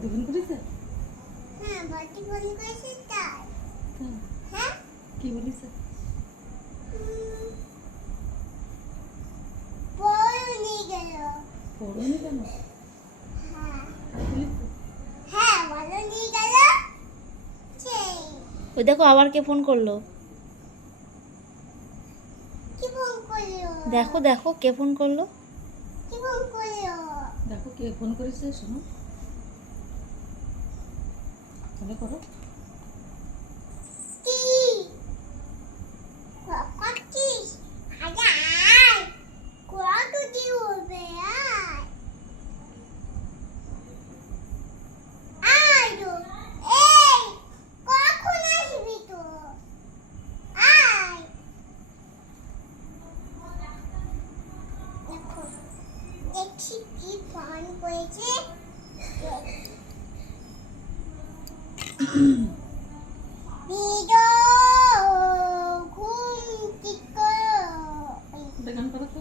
বড়দি phone করেছে? হ্যাঁ, বড়দি phone করেছে তাই। হ্যাঁ? কি বলেছে? বড় নিয়ে গেল। পড়োনি কেন? হ্যাঁ। আর বলেছে? হ্যাঁ, বড় নিয়ে গেল। সেই। ওই দেখো আবার কে ফোন করলো। কি ফোন করলো? দেখো দেখো কে ফোন করলো। কি ফোন করলো? দেখো কে ফোন করেছে, শোনো। ফোনে করো। কি? করছিস? আরে আয়। কত কি হবে আয়। আয় তো। এই, কখন আসবি তো? আয়। দেখো, দেখছি কি ফোন করেছে। ভিডিও ঘুম কি করো? এটা গান করো তো।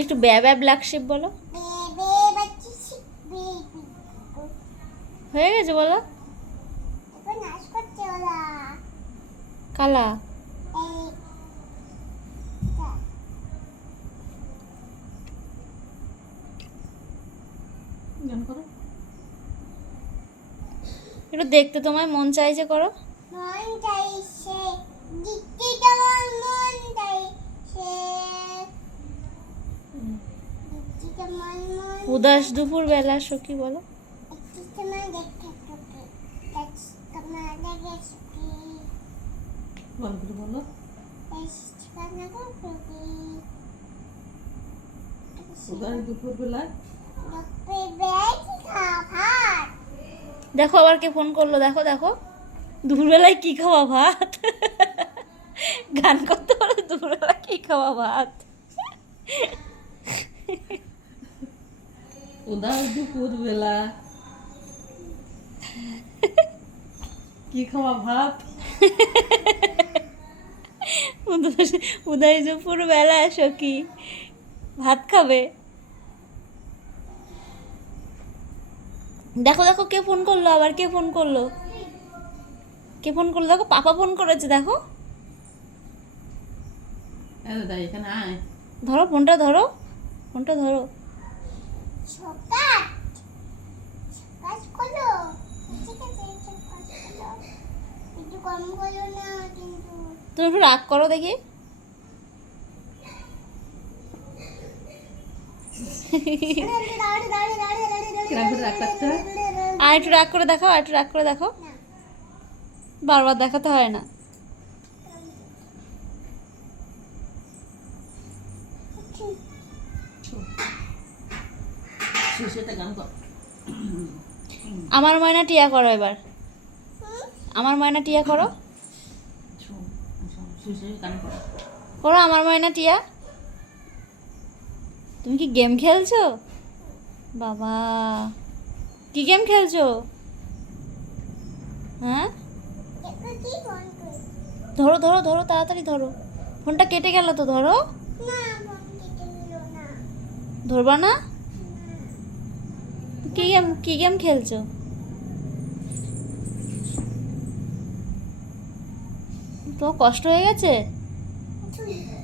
একটু ব্যা ব্যা ব্ল্যাক শিপ বলো। বেবে বাচ্চি বেবি। হয়ে গেছে বলো। এখন নাচ করছে ওরা। কালা এই গান করো। একটু দেখতে তোমায় মন চাইছে করো। মন চাইছে দিতে তোমার মন চাইছে দিতে তোমার মন উদাস দুপুর বেলা সখী বলো। একটু তোমার দেখতে তোকে তোমার দেখে সুখী ভালো করে বলো। ঠিকানা সুখী উদাস দুপুর বেলায় ডক্টর বেশি খাবার দেখো আবার কে ফোন করলো, দেখো দেখো। দুপুরবেলায় কি খাওয়া ভাত। গান করতে পারে দুপুরবেলা কি খাওয়া ভাত। উদাস দুপুর বেলা কি খাওয়া ভাত? উদয় দুপুর বেলা সখী ভাত খাবে। দেখো দেখো কে ফোন করলো, আবার কে ফোন করলো। কে ফোন করলো দেখো, পাপা ফোন করেছে দেখো। দাদা এখানে আয়। ধরো ফোনটা ধরো, ফোনটা ধরো। সকাল কাজ করো ঠিক আছে কাজ করো একটু কম করো না কিন্তু তুমি একটু রাগ করো দেখি। কিরম করে রাগ করতে হয়? আর একটু রাগ করে দেখাও, আর একটু রাগ করে দেখো। বারবার দেখাতে হয় না। সেটা গান কর। আমার ময়না টিয়া করো এবার। আমার ময়না টিয়া করো, গান করো। করো আমার ময়না টিয়া। তুমি কি গেম খেলছো? বাবা কি গেম খেলছো? হ্যাঁ একটু কি ফোন করি ধরো ধরো ধরো তাড়াতাড়ি ধরো। ফোনটা কেটে গেল তো, ধরো। না ফোন কেটে দিল না ধরবা না? কি গেম খেলছো? তোমার কষ্ট হয়ে গেছে? না